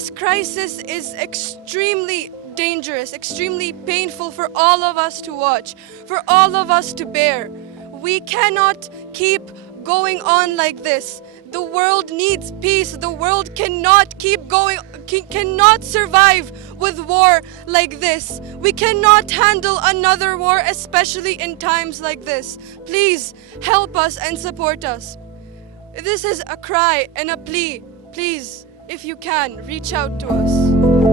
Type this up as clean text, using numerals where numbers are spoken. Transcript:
This crisis is extremely dangerous, extremely painful for all of us to watch, for all of us to bear. We cannot keep going on like this. The world needs peace. The world cannot keep going, cannot survive with war like this. We cannot handle another war, especially in times like this. Please help us and support us. This is a cry and a plea. Please, if you can, reach out to us.